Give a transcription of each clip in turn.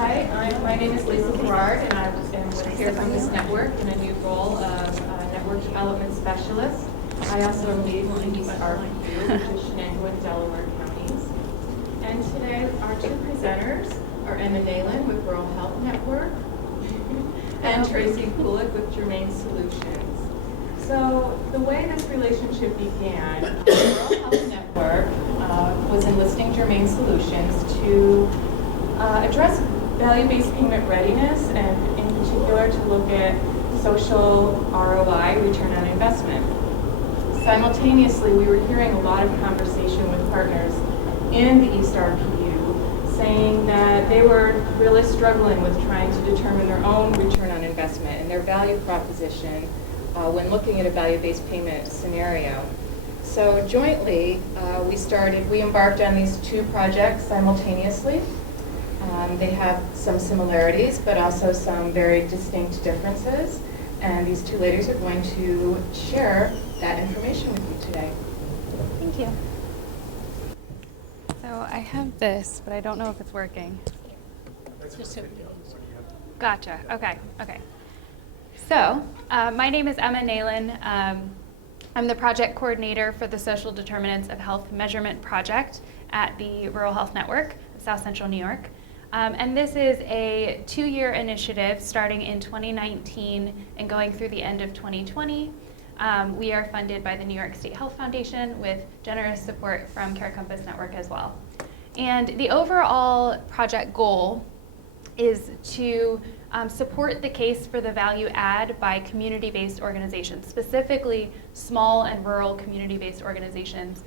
My name is Lisa Gerard, and I am with Care Compass Network in a new role of Network Development Specialist. I also lead the East RPU, which is Chenango and Delaware Counties. And today our two presenters are Emma Nalen with Rural Health Network and Tracy Kulik with Germain Solutions. So the way this relationship began, Rural Health Network was enlisting Germain Solutions to address value-based payment readiness, and in particular to look at social ROI, return on investment. Simultaneously, we were hearing a lot of conversation with partners in the East RPU saying that they were really struggling with trying to determine their own return on investment and their value proposition when looking at a value-based payment scenario. So jointly, we embarked on these two projects simultaneously. They have some similarities, but also some very distinct differences. And these two ladies are going to share that information with you today. Thank you. So I have this, but I don't know if it's working. Gotcha. Okay. So my name is Emma Nalen. I'm the project coordinator for the Social Determinants of Health Measurement Project at the Rural Health Network of South Central New York. And this is a 2-year initiative starting in 2019 and going through the end of 2020. We are funded by the New York State Health Foundation with generous support from Care Compass Network as well. And the overall project goal is to support the case for the value add by community-based organizations, specifically small and rural community-based organizations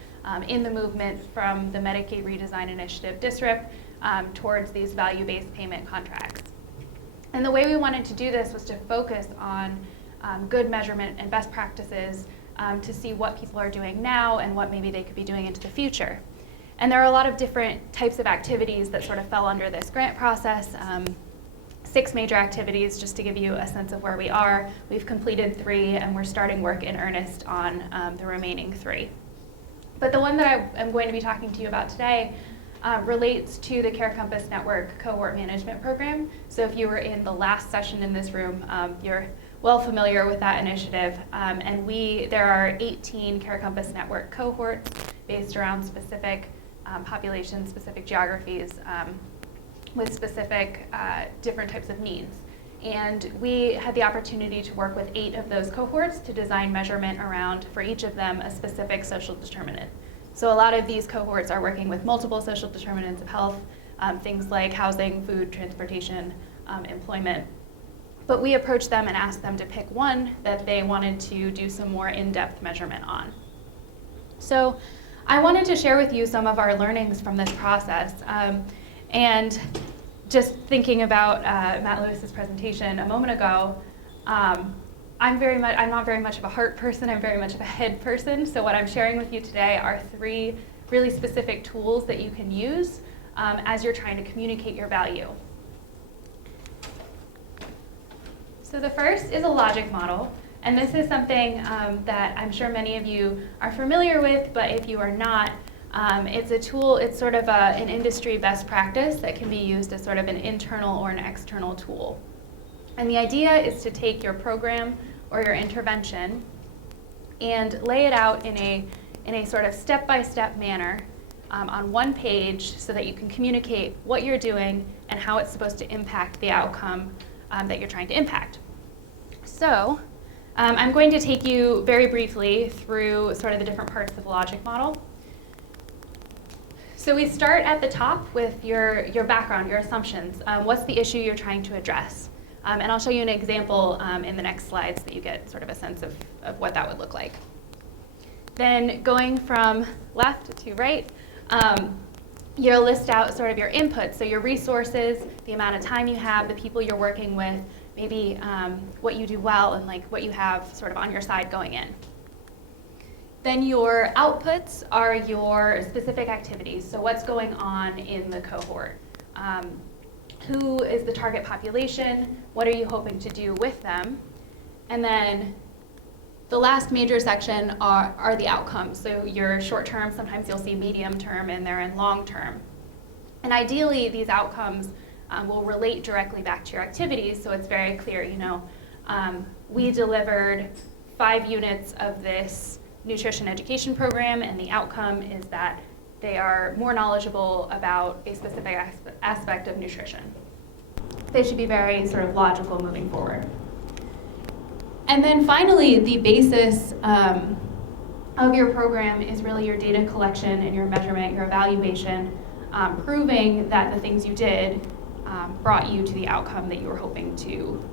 in the movement from the Medicaid Redesign Initiative, DSRIP, towards these value-based payment contracts. And the way we wanted to do this was to focus on good measurement and best practices to see what people are doing now and what maybe they could be doing into the future. And there are a lot of different types of activities that sort of fell under this grant process. 6 major activities, just to give you a sense of where we are. We've completed 3, and we're starting work in earnest on the remaining 3. But the one that I am going to be talking to you about today relates to the Care Compass Network Cohort Management Program. So if you were in the last session in this room, you're well familiar with that initiative. And there are 18 Care Compass Network cohorts based around specific populations, specific geographies, with specific different types of needs. And we had the opportunity to work with 8 of those cohorts to design measurement around, for each of them, a specific social determinant. So a lot of these cohorts are working with multiple social determinants of health, things like housing, food, transportation, employment. But we approached them and asked them to pick one that they wanted to do some more in-depth measurement on. So I wanted to share with you some of our learnings from this process. And just thinking about Matt Lewis's presentation a moment ago, I'm not very much of a heart person, I'm very much of a head person. So what I'm sharing with you today are 3 really specific tools that you can use as you're trying to communicate your value. So the first is a logic model. And this is something that I'm sure many of you are familiar with, but if you are not, it's a tool, it's sort of an industry best practice that can be used as sort of an internal or an external tool. And the idea is to take your program or your intervention and lay it out in a sort of step-by-step manner on one page so that you can communicate what you're doing and how it's supposed to impact the outcome that you're trying to impact. So I'm going to take you very briefly through sort of the different parts of the logic model. So we start at the top with your background, your assumptions. What's the issue you're trying to address? And I'll show you an example in the next slides so that you get sort of a sense of what that would look like. Then going from left to right, you'll list out sort of your inputs, so your resources, the amount of time you have, the people you're working with, maybe what you do well and like what you have sort of on your side going in. Then your outputs are your specific activities. So what's going on in the cohort? Who is the target population? What are you hoping to do with them? And then the last major section are the outcomes. So your short term, sometimes you'll see medium term, and they're in long term. And ideally, these outcomes will relate directly back to your activities, so it's very clear, we delivered 5 units of this nutrition education program, and the outcome is that they are more knowledgeable about a specific aspect of nutrition. They should be very sort of logical moving forward. And then finally, the basis of your program is really your data collection and your measurement, your evaluation, proving that the things you did brought you to the outcome that you were hoping to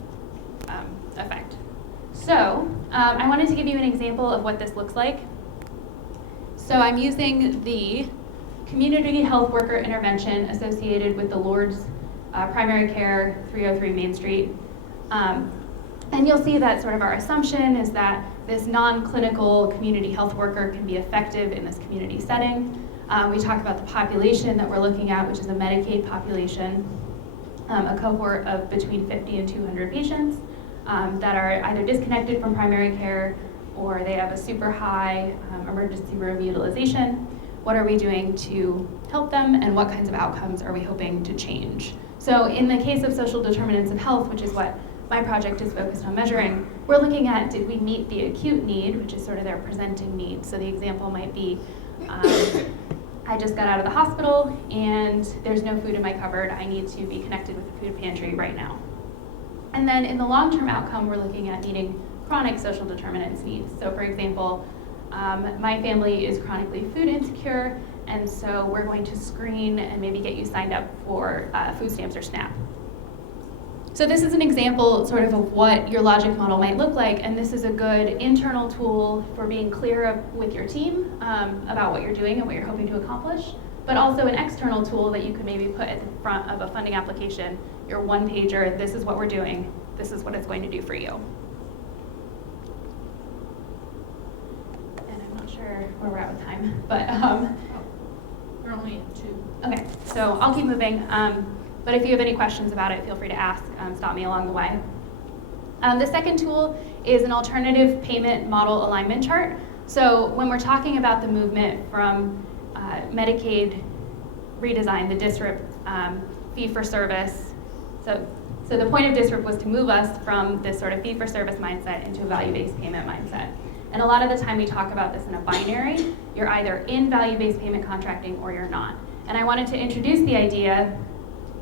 affect. So I wanted to give you an example of what this looks like. So I'm using the community health worker intervention associated with the Lourdes Primary Care 303 Main Street. And you'll see that sort of our assumption is that this non-clinical community health worker can be effective in this community setting. We talk about the population that we're looking at, which is a Medicaid population, a cohort of between 50 and 200 patients that are either disconnected from primary care or they have a super high emergency room utilization. What are we doing to help them, and what kinds of outcomes are we hoping to change? So in the case of social determinants of health, which is what my project is focused on measuring, we're looking at, did we meet the acute need, which is sort of their presenting need. So the example might be, I just got out of the hospital and there's no food in my cupboard. I need to be connected with the food pantry right now. And then in the long-term outcome, we're looking at meeting chronic social determinants needs. So for example, my family is chronically food insecure, and so we're going to screen and maybe get you signed up for food stamps or SNAP. So this is an example sort of what your logic model might look like, and this is a good internal tool for being clear with your team about what you're doing and what you're hoping to accomplish, but also an external tool that you could maybe put at the front of a funding application, your one-pager, this is what we're doing, this is what it's going to do for you. And I'm not sure where we're at with time, but We're only at 2. okay, so I'll keep moving. But if you have any questions about it, feel free to ask, stop me along the way. The second tool is an alternative payment model alignment chart. So when we're talking about the movement from Medicaid redesign, the DSRIP fee-for-service, so the point of DSRIP was to move us from this sort of fee-for-service mindset into a value-based payment mindset. And a lot of the time we talk about this in a binary. You're either in value-based payment contracting or you're not. And I wanted to introduce the idea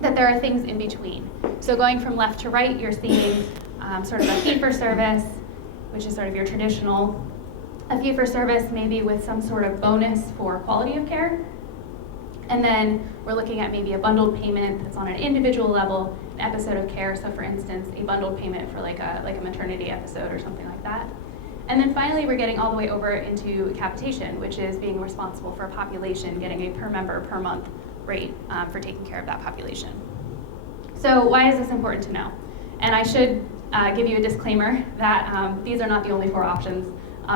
that there are things in between. So going from left to right, you're seeing sort of a fee-for-service, which is sort of your traditional, a fee-for-service maybe with some sort of bonus for quality of care. And then we're looking at maybe a bundled payment that's on an individual level, an episode of care. So for instance, a bundled payment for like a maternity episode or something like that. And then finally, we're getting all the way over into capitation, which is being responsible for a population, getting a per member per month rate for taking care of that population. So why is this important to know? And I should give you a disclaimer that these are not the only 4 options.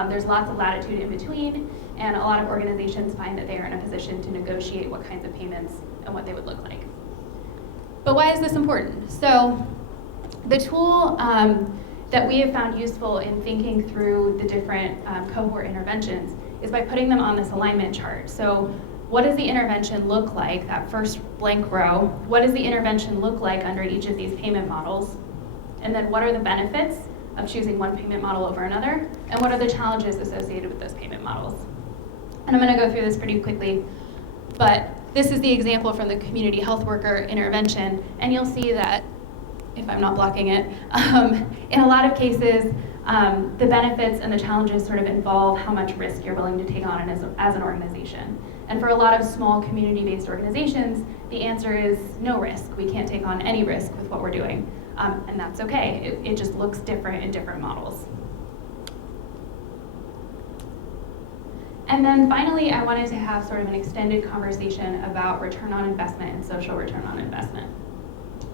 There's lots of latitude in between, and a lot of organizations find that they are in a position to negotiate what kinds of payments and what they would look like. But why is this important? So the tool that we have found useful in thinking through the different cohort interventions is by putting them on this alignment chart. So what does the intervention look like, that first blank row? What does the intervention look like under each of these payment models? And then what are the benefits of choosing one payment model over another? And what are the challenges associated with those payment models? And I'm gonna go through this pretty quickly, but this is the example from the community health worker intervention, and you'll see that, if I'm not blocking it, in a lot of cases, the benefits and the challenges sort of involve how much risk you're willing to take on as an organization. And for a lot of small community-based organizations, the answer is no risk. We can't take on any risk with what we're doing. And that's okay. It just looks different in different models. And then finally, I wanted to have sort of an extended conversation about return on investment and social return on investment.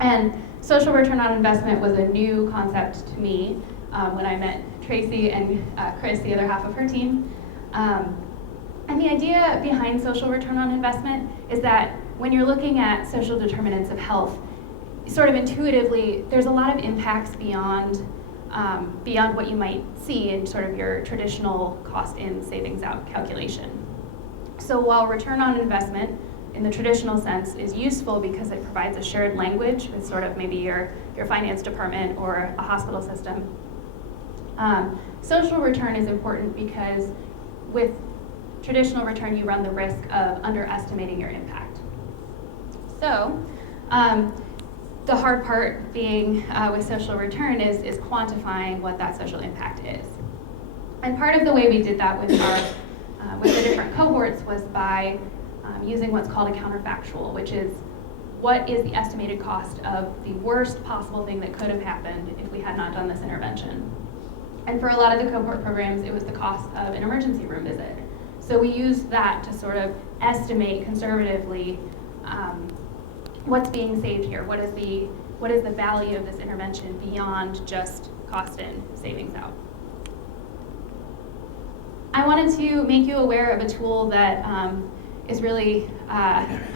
And social return on investment was a new concept to me when I met Tracy and Chris, the other half of her team. And the idea behind social return on investment is that when you're looking at social determinants of health, sort of intuitively, there's a lot of impacts beyond what you might see in sort of your traditional cost in, savings out calculation. So while return on investment in the traditional sense is useful because it provides a shared language with sort of maybe your finance department or a hospital system. Social return is important because with traditional return, you run the risk of underestimating your impact. So the hard part being with social return is quantifying what that social impact is. And part of the way we did that with with the different cohorts was by using what's called a counterfactual, which is what is the estimated cost of the worst possible thing that could have happened if we had not done this intervention. And for a lot of the cohort programs, it was the cost of an emergency room visit. So we used that to sort of estimate conservatively what's being saved here. What is the value of this intervention beyond just cost in, savings out? I wanted to make you aware of a tool that is really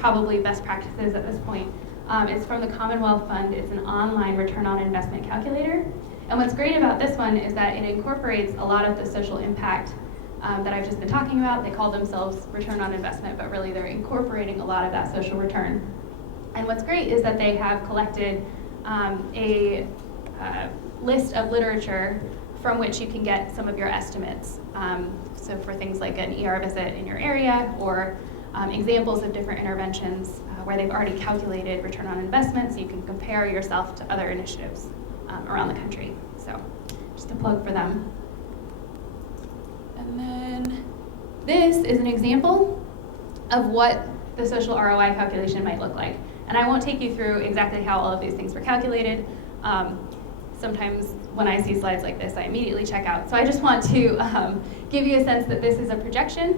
probably best practices at this point. It's from the Commonwealth Fund. It's an online return on investment calculator. And what's great about this one is that it incorporates a lot of the social impact that I've just been talking about. They call themselves return on investment, but really they're incorporating a lot of that social return. And what's great is that they have collected a list of literature from which you can get some of your estimates. So for things like an ER visit in your area or examples of different interventions where they've already calculated return on investment so you can compare yourself to other initiatives around the country. So just a plug for them. And then this is an example of what the social ROI calculation might look like. And I won't take you through exactly how all of these things were calculated. Sometimes when I see slides like this, I immediately check out. So I just want to give you a sense that this is a projection.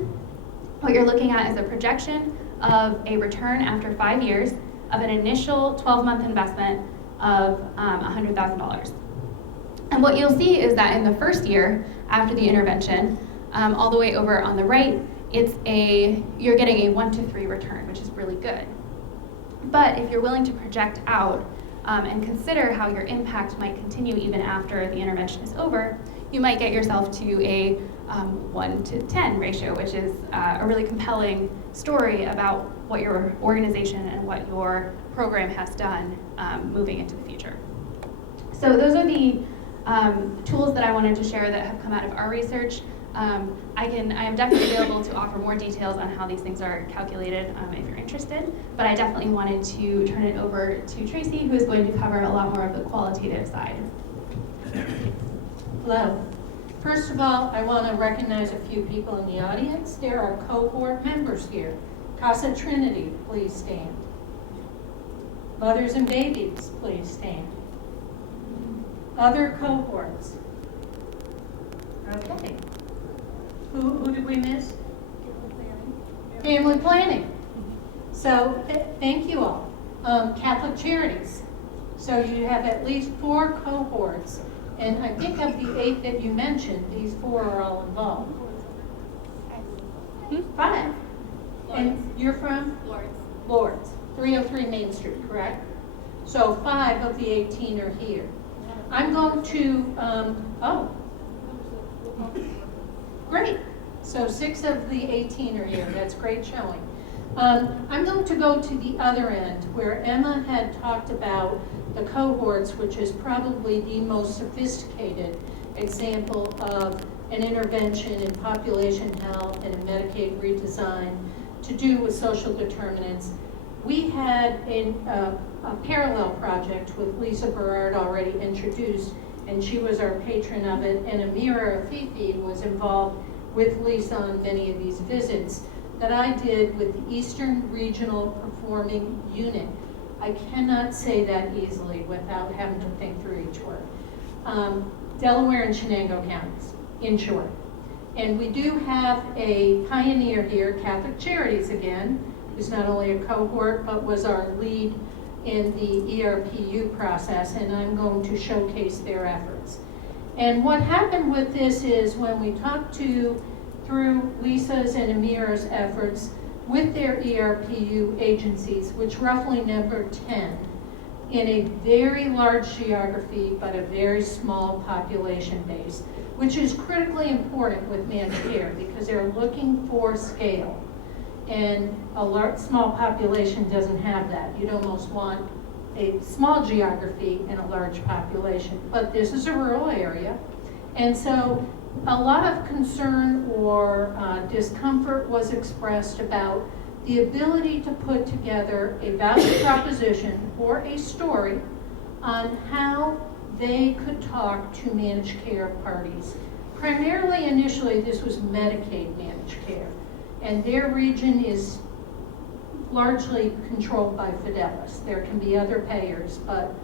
What you're looking at is a projection of a return after 5 years of an initial 12-month investment of $100,000. And what you'll see is that in the first year after the intervention, all the way over on the right, you're getting a 1 to 3 return, which is really good. But if you're willing to project out and consider how your impact might continue even after the intervention is over, you might get yourself to a 1 to 10 ratio, which is a really compelling story about what your organization and what your program has done moving into the future. So those are the tools that I wanted to share that have come out of our research. I am definitely available to offer more details on how these things are calculated if you're interested, but I definitely wanted to turn it over to Tracy, who is going to cover a lot more of the qualitative side. Hello. First of all, I want to recognize a few people in the audience. There are cohort members here. Casa Trinity, please stand. Mothers and babies, please stand. Other cohorts. Okay. Who did we miss? Family planning. So thank you all. Catholic Charities. So you have at least 4 cohorts. And I think of the 8 that you mentioned, these 4 are all involved. 5. And you're from? Lords. 303 Main Street, correct? So 5 of the 18 are here. I'm going to, great. So 6 of the 18 are here. That's great showing. I'm going to go to the other end where Emma had talked about the cohorts, which is probably the most sophisticated example of an intervention in population health and a Medicaid redesign to do with social determinants. We had a parallel project with Lisa Berard already introduced, and she was our patron of it, and Amira Afifi was involved with Lisa on many of these visits that I did with the Eastern Regional Performing Unit. I cannot say that easily without having to think through each word. Delaware and Chenango counties, in short. And we do have a pioneer here, Catholic Charities again, who's not only a cohort, but was our lead in the ERPU process, and I'm going to showcase their efforts. And what happened with this is when we talked through Lisa's and Amira's efforts with their ERPU agencies, which roughly number 10, in a very large geography, but a very small population base, which is critically important with managed care because they're looking for scale. And a small population doesn't have that. You'd almost want a small geography and a large population. But this is a rural area. And so a lot of concern or discomfort was expressed about the ability to put together a value proposition or a story on how they could talk to managed care parties. Primarily, initially, this was Medicaid managed care, and their region is largely controlled by Fidelis. There can be other payers, but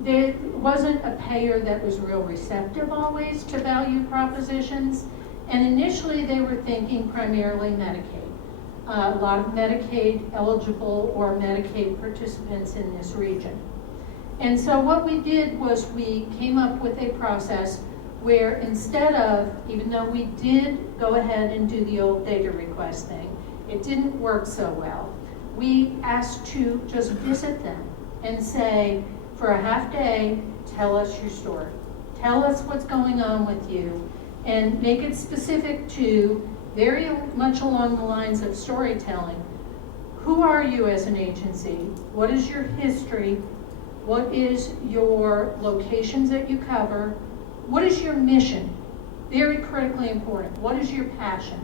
there wasn't a payer that was real receptive always to value propositions, and initially they were thinking primarily Medicaid. A lot of Medicaid eligible or Medicaid participants in this region. And so what we did was we came up with a process where instead of, even though we did go ahead and do the old data request thing, it didn't work so well. We asked to just visit them and say, for a half day, tell us your story. Tell us what's going on with you, and make it specific to, very much along the lines of storytelling. Who are you as an agency? What is your history? What is your locations that you cover? What is your mission? Very critically important. What is your passion?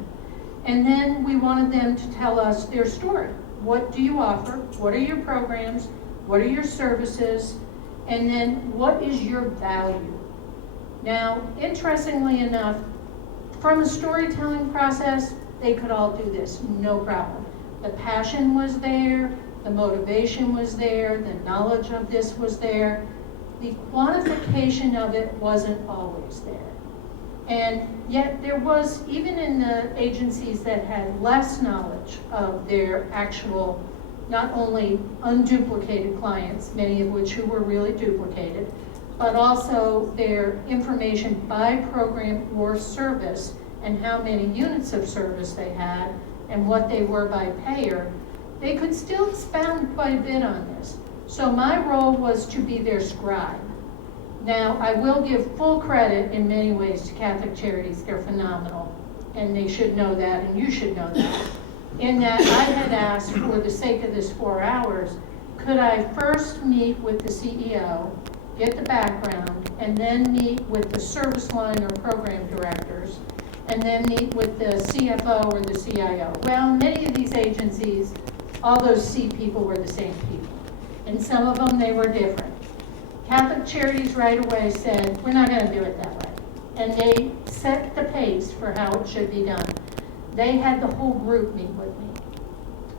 And then we wanted them to tell us their story. What do you offer? What are your programs? What are your services? And then what is your value? Now, interestingly enough, from a storytelling process, they could all do this, no problem. The passion was there, the motivation was there, the knowledge of this was there. The quantification of it wasn't always there. And yet there was, even in the agencies that had less knowledge of their actual, not only unduplicated clients, many of which who were really duplicated, but also their information by program or service and how many units of service they had and what they were by payer, they could still expound quite a bit on this. So my role was to be their scribe. Now, I will give full credit in many ways to Catholic Charities. They're phenomenal, and they should know that, and you should know that. In that I had asked, for the sake of this 4 hours, could I first meet with the CEO, get the background, and then meet with the service line or program directors, and then meet with the CFO or the CIO. Well, many of these agencies, all those C people were the same people. And some of them, they were different. Catholic Charities right away said, we're not gonna do it that way. And they set the pace for how it should be done. They had the whole group meet with me,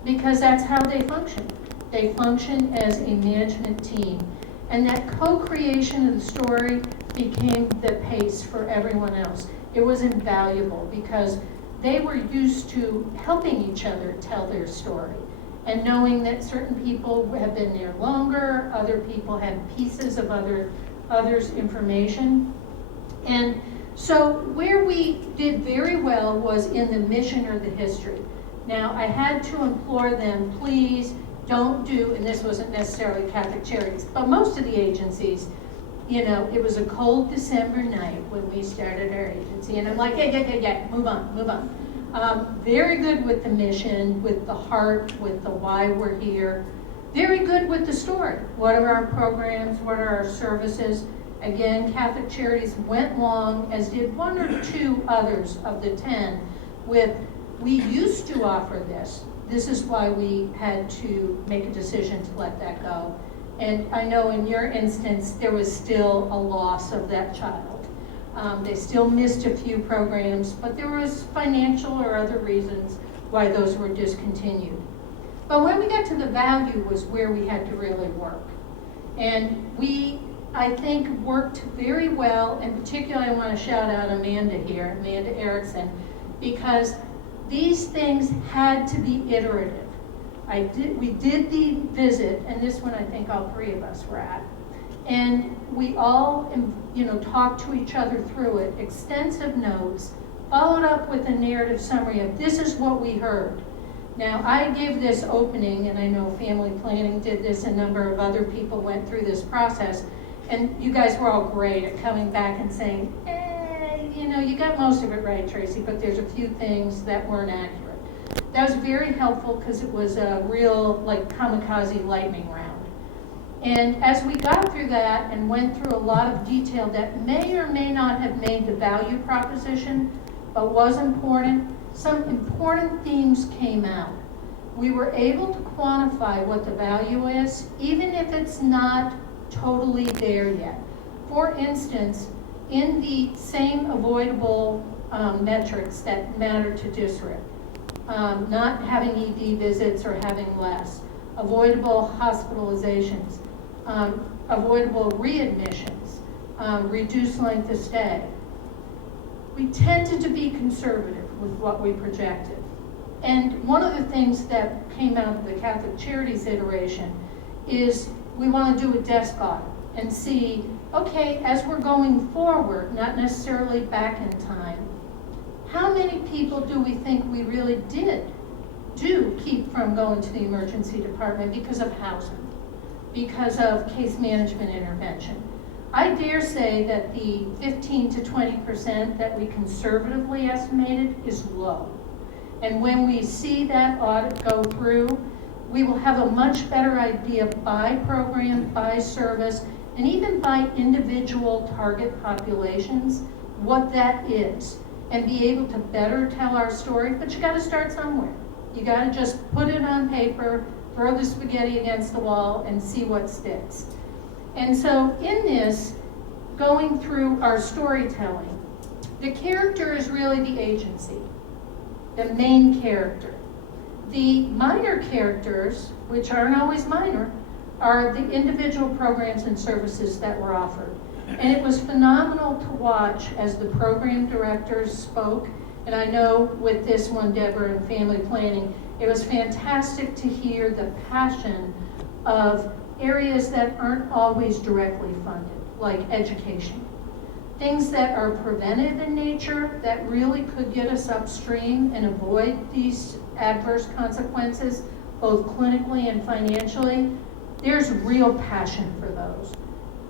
because that's how they function. They function as a management team. And that co-creation of the story became the pace for everyone else. It was invaluable because they were used to helping each other tell their story and knowing that certain people have been there longer, other people had pieces of others' information. And so where we did very well was in the mission or the history. Now, I had to implore them, please don't do, and this wasn't necessarily Catholic Charities, but most of the agencies, you know, it was a cold December night when we started our agency, and I'm like, yeah, move on. Very good with the mission, with the heart, with the why we're here. Very good with the story. What are our programs? What are our services? Again, Catholic Charities went long, as did 1 or 2 others of the 10, with, we used to offer this. This is why we had to make a decision to let that go. And I know in your instance, there was still a loss of that child. They still missed a few programs, but there was financial or other reasons why those were discontinued. But when we got to the value was where we had to really work. And we, I think, worked very well, and particularly I want to shout out Amanda here, Amanda Erickson, because these things had to be iterative. We did the visit, and this one I think all 3 of us were at, and we all, you know, talked to each other through it, extensive notes, followed up with a narrative summary of this is what we heard. Now, I gave this opening, and I know family planning did this, a number of other people went through this process, and you guys were all great at coming back and saying, you know, you got most of it right, Tracy, but there's a few things that weren't accurate. that was very helpful because it was a real like kamikaze lightning round. And as we got through that and went through a lot of detail that may or may not have made the value proposition, but was important, some important themes came out. We were able to quantify what the value is, even if it's not totally there yet. For instance, in the same avoidable metrics that matter to district, not having ED visits or having less, avoidable hospitalizations, avoidable readmissions, reduced length of stay. We tended to be conservative with what we projected. And one of the things that came out of the Catholic Charities iteration is we want to do a desk audit and see, okay, as we're going forward, not necessarily back in time, how many people do we think we really do keep from going to the emergency department because of housing, because of case management intervention? I dare say that the 15 to 20% that we conservatively estimated is low. And when we see that audit go through, we will have a much better idea by program, by service, and even by individual target populations, what that is, and be able to better tell our story. But you gotta start somewhere. You gotta just put it on paper, throw the spaghetti against the wall, and see what sticks. And so in this, going through our storytelling, the character is really the agency, the main character. The minor characters, which aren't always minor, are the individual programs and services that were offered. And it was phenomenal to watch as the program directors spoke. And I know with this one, Deborah, and family planning, it was fantastic to hear the passion of areas that aren't always directly funded, like education. Things that are preventive in nature that really could get us upstream and avoid these adverse consequences, both clinically and financially. There's real passion for those.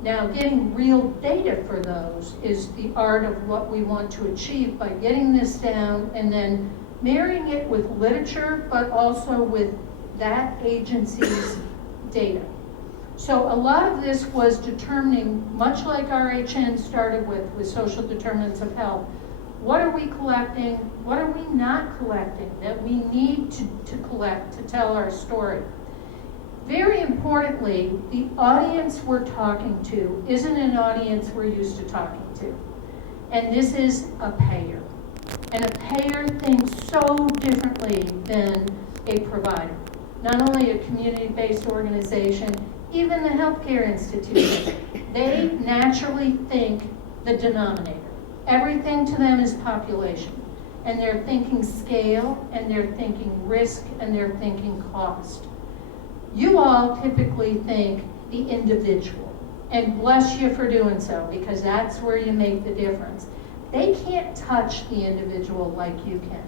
Now, getting real data for those is the art of what we want to achieve by getting this down and then marrying it with literature, but also with that agency's data. So a lot of this was determining, much like RHN started with social determinants of health, what are we collecting, what are we not collecting that we need to collect to tell our story. Very importantly, the audience we're talking to isn't an audience we're used to talking to. And this is a payer. And a payer thinks so differently than a provider. Not only a community-based organization, even the healthcare institution, they naturally think the denominator. Everything to them is population. And they're thinking scale, and they're thinking risk, and they're thinking cost. You all typically think the individual, and bless you for doing so, because that's where you make the difference. They can't touch the individual like you can.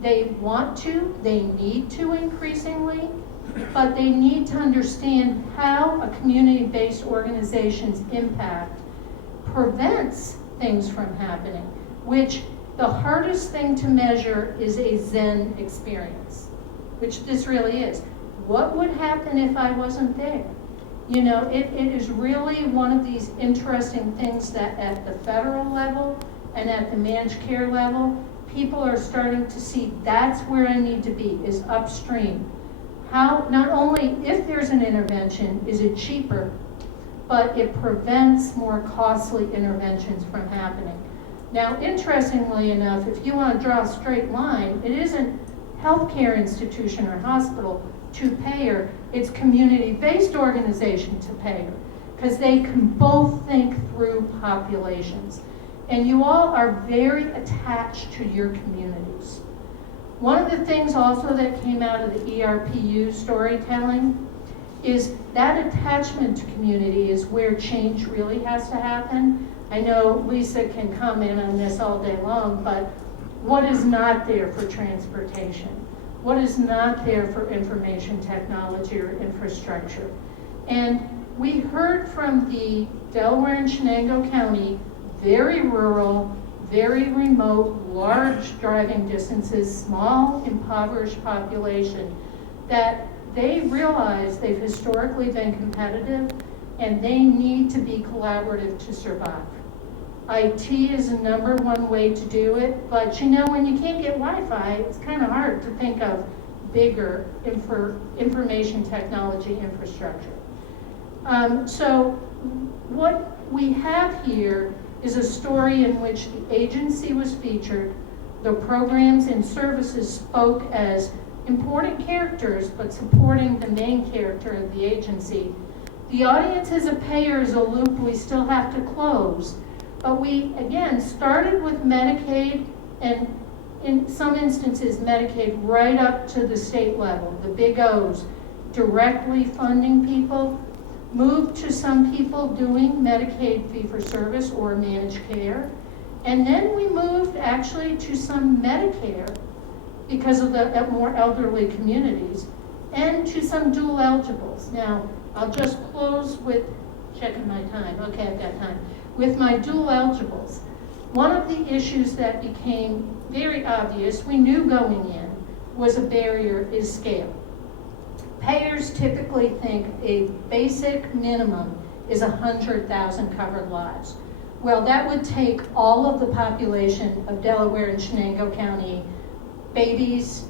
They want to, they need to increasingly, but they need to understand how a community-based organization's impact prevents things from happening, which the hardest thing to measure is a Zen experience, which this really is. What would happen if I wasn't there? You know, it is really one of these interesting things that at the federal level and at the managed care level, people are starting to see that's where I need to be, is upstream. How, not only if there's an intervention, is it cheaper, but it prevents more costly interventions from happening. Now, interestingly enough, if you want to draw a straight line, it isn't healthcare institution or hospital to payer, it's community-based organization to payer, because they can both think through populations. And you all are very attached to your communities. One of the things also that came out of the ERPU storytelling is that attachment to community is where change really has to happen. I know Lisa can comment on this all day long, but what is not there for transportation? What is not there for information technology or infrastructure? And we heard from the Delaware and Chenango County, very rural, very remote, large driving distances, small, impoverished population, that they realize they've historically been competitive and they need to be collaborative to survive. IT is the #1 way to do it, but you know, when you can't get Wi-Fi, it's kind of hard to think of bigger information technology infrastructure. So what we have here is a story in which the agency was featured, the programs and services spoke as important characters, but supporting the main character of the agency. The audience as a payer is a loop we still have to close, but we, again, started with Medicaid, and in some instances, Medicaid right up to the state level, the big O's, directly funding people, moved to some people doing Medicaid fee-for-service or managed care, and then we moved actually to some Medicare because of the more elderly communities, and to some dual eligibles. Now, I'll just close with, checking my time, okay, I've got time. With my dual eligibles, one of the issues that became very obvious, we knew going in, was a barrier is scale. Payers typically think a basic minimum is 100,000 covered lives. Well, that would take all of the population of Delaware and Chenango County, babies,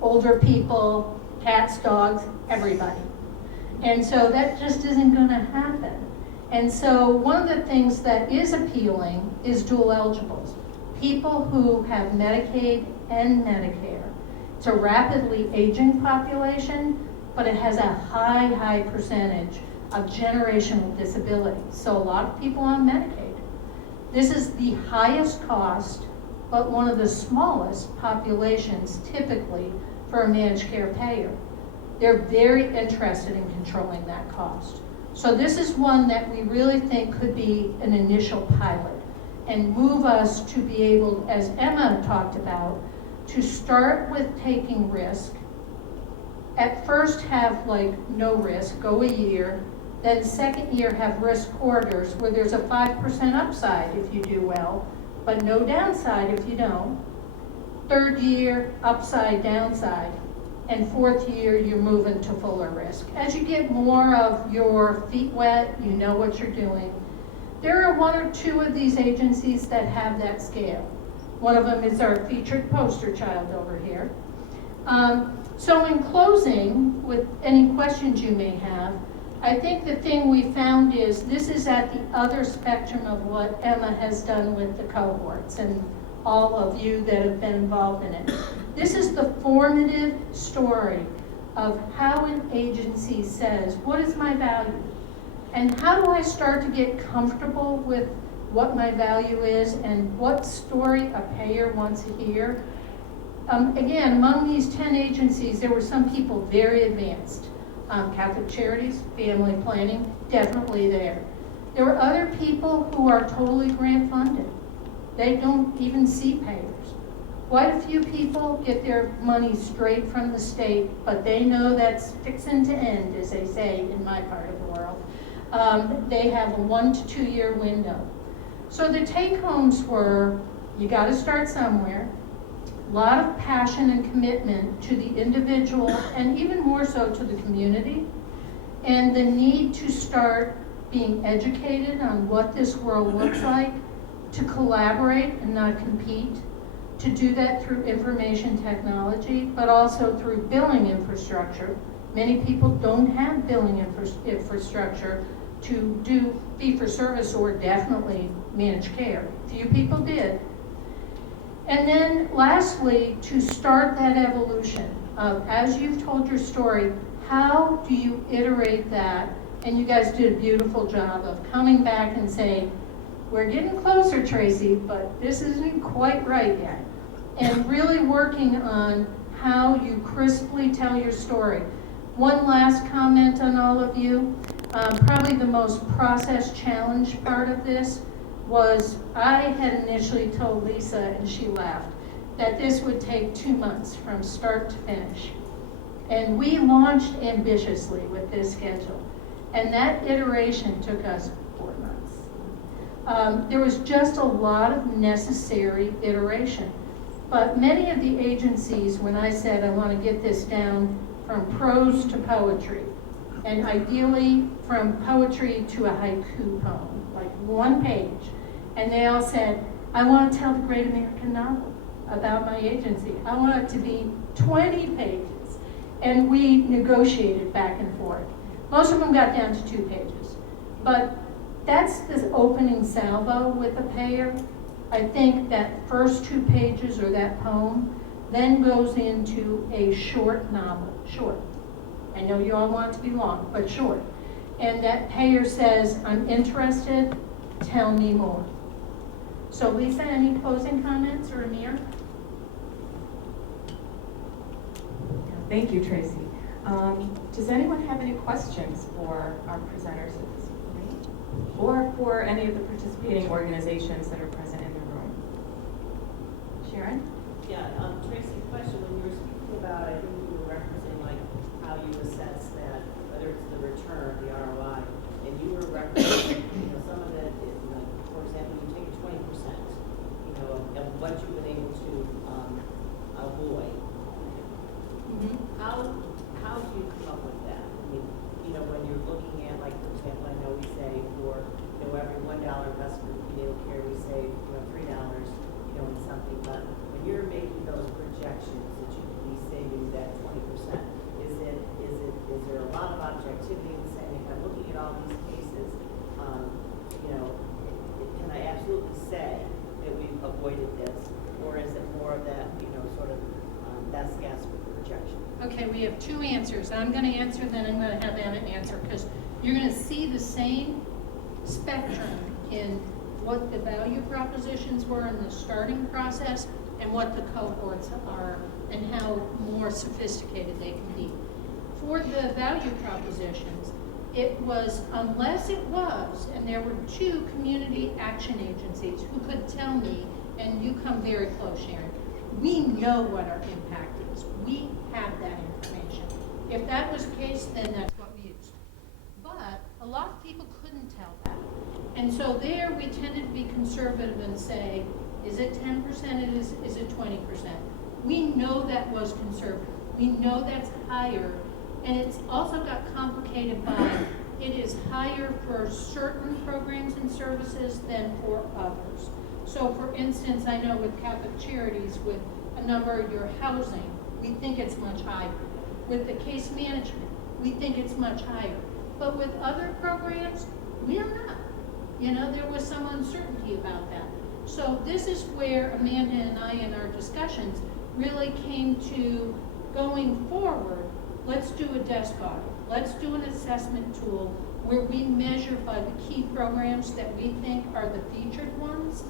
older people, cats, dogs, everybody. And so that just isn't going to happen. And so one of the things that is appealing is dual eligibles. People who have Medicaid and Medicare. It's a rapidly aging population, but it has a high percentage of generational disability. So a lot of people on Medicaid. This is the highest cost, but one of the smallest populations typically for a managed care payer. They're very interested in controlling that cost. So this is one that we really think could be an initial pilot and move us to be able, as Emma talked about, to start with taking risk. At first have like no risk, go a year, then second year have risk corridors where there's a 5% upside if you do well, but no downside if you don't. Third year, upside, downside. And fourth year, you're moving to fuller risk. As you get more of your feet wet, you know what you're doing. There are one or two of these agencies that have that scale. One of them is our featured poster child over here. So in closing, with any questions you may have, I think the thing we found is this is at the other spectrum of what Emma has done with the cohorts and all of you that have been involved in it. This is the formative story of how an agency says, what is my value? And how do I start to get comfortable with what my value is and what story a payer wants to hear? Again, among these 10 agencies, there were some people very advanced. Catholic Charities, family planning, definitely there. There were other people who are totally grant funded. They don't even see payers. Quite a few people get their money straight from the state, but they know that's fixing to end, as they say in my part of the world. They have a 1 to 2 year window. So the take homes were, you got to start somewhere. A lot of passion and commitment to the individual and even more so to the community, and the need to start being educated on what this world looks like, to collaborate and not compete, to do that through information technology, but also through billing infrastructure. Many people don't have billing infrastructure to do fee-for-service or definitely managed care. Few people did. And then lastly, to start that evolution of, as you've told your story, how do you iterate that? And you guys did a beautiful job of coming back and saying, we're getting closer, Tracy, but this isn't quite right yet. And really working on how you crisply tell your story. One last comment on all of you. Probably the most process challenge part of this was I had initially told Lisa, and she laughed, that this would take 2 months from start to finish. And we launched ambitiously with this schedule. And that iteration took us 4 months. There was just a lot of necessary iteration. But many of the agencies, when I said I want to get this down from prose to poetry, and ideally from poetry to a haiku poem, like 1 page, and they all said, I want to tell the great American novel about my agency. I want it to be 20 pages. And we negotiated back and forth. Most of them got down to 2 pages. But that's the opening salvo with a payer. I think that first 2 pages or that poem then goes into a short novel, short. I know you all want it to be long, but short. And that payer says, I'm interested, tell me more. So Lisa, any closing comments, or Amir? Thank you, Tracy. Does anyone have any questions for our presenters at this point? Or for any of the participating organizations that are present in the room? Sharon? Yeah, Tracy, question, when you were speaking about, I think you were referencing like how you assess that, whether it's the return, the ROI, and you were referencing, some of it is, for example, you take 20%, of what you've been able to avoid. Mm-hmm. How do you come up with that? I mean, when you're looking at, like, for example, I know we say for, every $1 investment in prenatal care, we save, $3, in something, but when you're making those projections that you could be saving that 20%, is there a lot of objectivity in saying, if I'm looking at all these cases, can I absolutely say that we've avoided this, or is it more of that, sort of best guess with the projection? Okay, we have 2 answers. I'm going to answer, then I'm going to have Anna answer, because you're going to see the same spectrum in what the value propositions were in the starting process and what the cohorts are and how more sophisticated they can be. For the value propositions, it was, unless it was, and there were 2 community action agencies who could tell me, and you come very close, Sharon, we know what our impact is. We have that information. If that was the case, then that's what we used. But a lot of people couldn't tell that. And so there we tended to be conservative and say, is it 10%, is it 20%? We know that was conservative. We know that's higher. And it's also got complicated by, it is higher for certain programs and services than for others. So for instance, I know with Catholic Charities, with a number of your housing, we think it's much higher. With the case management, we think it's much higher. But with other programs, we are not. There was some uncertainty about that. So this is where Amanda and I in our discussions really came to going forward, let's do a desk audit. Let's do an assessment tool where we measure by the key programs that we think are the featured ones,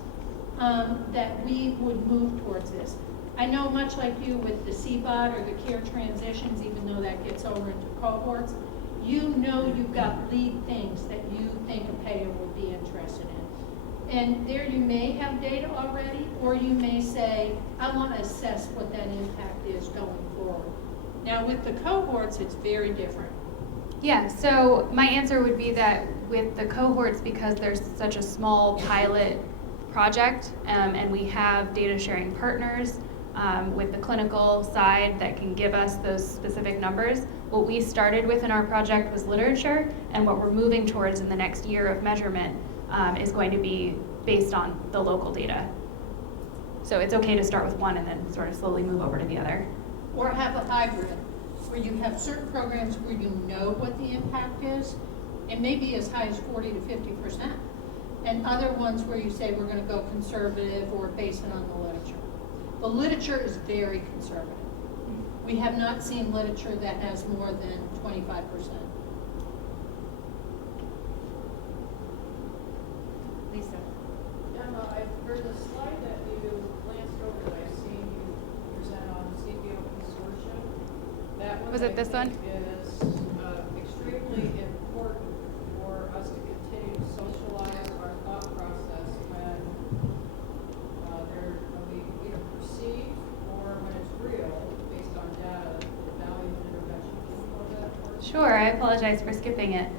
that we would move towards this. I know much like you with the CBOT or the care transitions, even though that gets over into cohorts, you've got lead things that you think a payer would be interested in. And there you may have data already, or you may say, I want to assess what that impact is going forward. Now with the cohorts, it's very different. Yeah, so my answer would be that with the cohorts, because there's such a small pilot project, and we have data sharing partners with the clinical side that can give us those specific numbers. What we started with in our project was literature, and what we're moving towards in the next year of measurement is going to be based on the local data. So it's okay to start with one and then sort of slowly move over to the other. Or have a hybrid, where you have certain programs where you know what the impact is, and maybe as high as 40 to 50%. And other ones where you say we're going to go conservative or base it on the literature. The literature is very conservative. We have not seen literature that has more than 25%. Lisa. Emma, I've heard the slide that you glanced over that I've seen you present on SDoH consortium. That one Was it this one? is extremely important for us to continue to socialize our thought process when they're when we either perceive or when it's real based on data, the value of intervention. Can you go over that for us? Sure, I apologize for skipping it.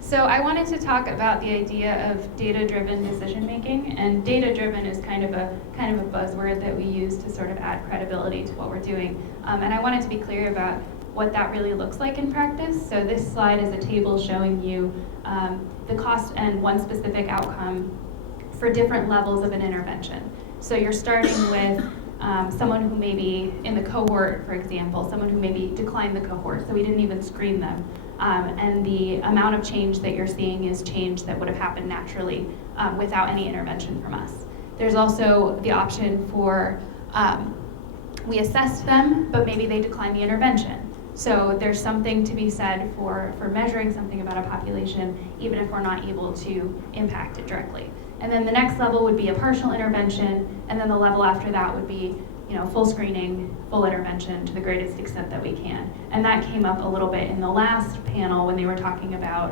So I wanted to talk about the idea of data-driven decision-making, and data-driven is kind of a buzzword that we use to sort of add credibility to what we're doing. And I wanted to be clear about what that really looks like in practice. So this slide is a table showing you the cost and one specific outcome for different levels of an intervention. So you're starting with someone who may be in the cohort, for example, someone who maybe declined the cohort, so we didn't even screen them. And the amount of change that you're seeing is change that would have happened naturally without any intervention from us. There's also the option for we assessed them, but maybe they declined the intervention. So there's something to be said for measuring something about a population, even if we're not able to impact it directly. And then the next level would be a partial intervention, and then the level after that would be, full screening, full intervention to the greatest extent that we can. And that came up a little bit in the last panel when they were talking about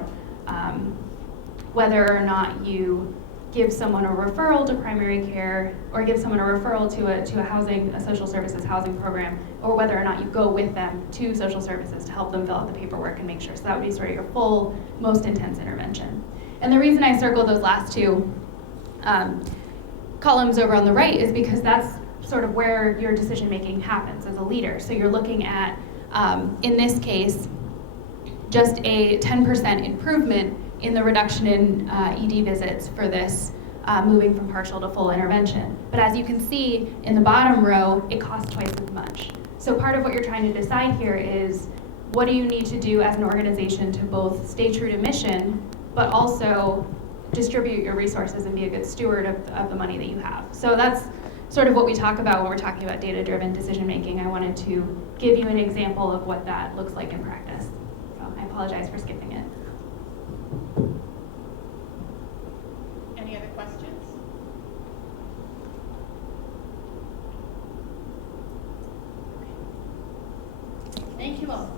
whether or not you give someone a referral to primary care or give someone a referral to a social services housing program, or whether or not you go with them to social services to help them fill out the paperwork and make sure. So that would be sort of your full, most intense intervention. And the reason I circled those last two columns over on the right is because that's sort of where your decision making happens as a leader. So you're looking at, in this case, just a 10% improvement in the reduction in ED visits for this moving from partial to full intervention. But as you can see in the bottom row, it costs twice as much. So part of what you're trying to decide here is, what do you need to do as an organization to both stay true to mission, but also distribute your resources and be a good steward of the money that you have. So that's sort of what we talk about when we're talking about data-driven decision-making. I wanted to give you an example of what that looks like in practice. So I apologize for skipping it. Any other questions? Thank you all.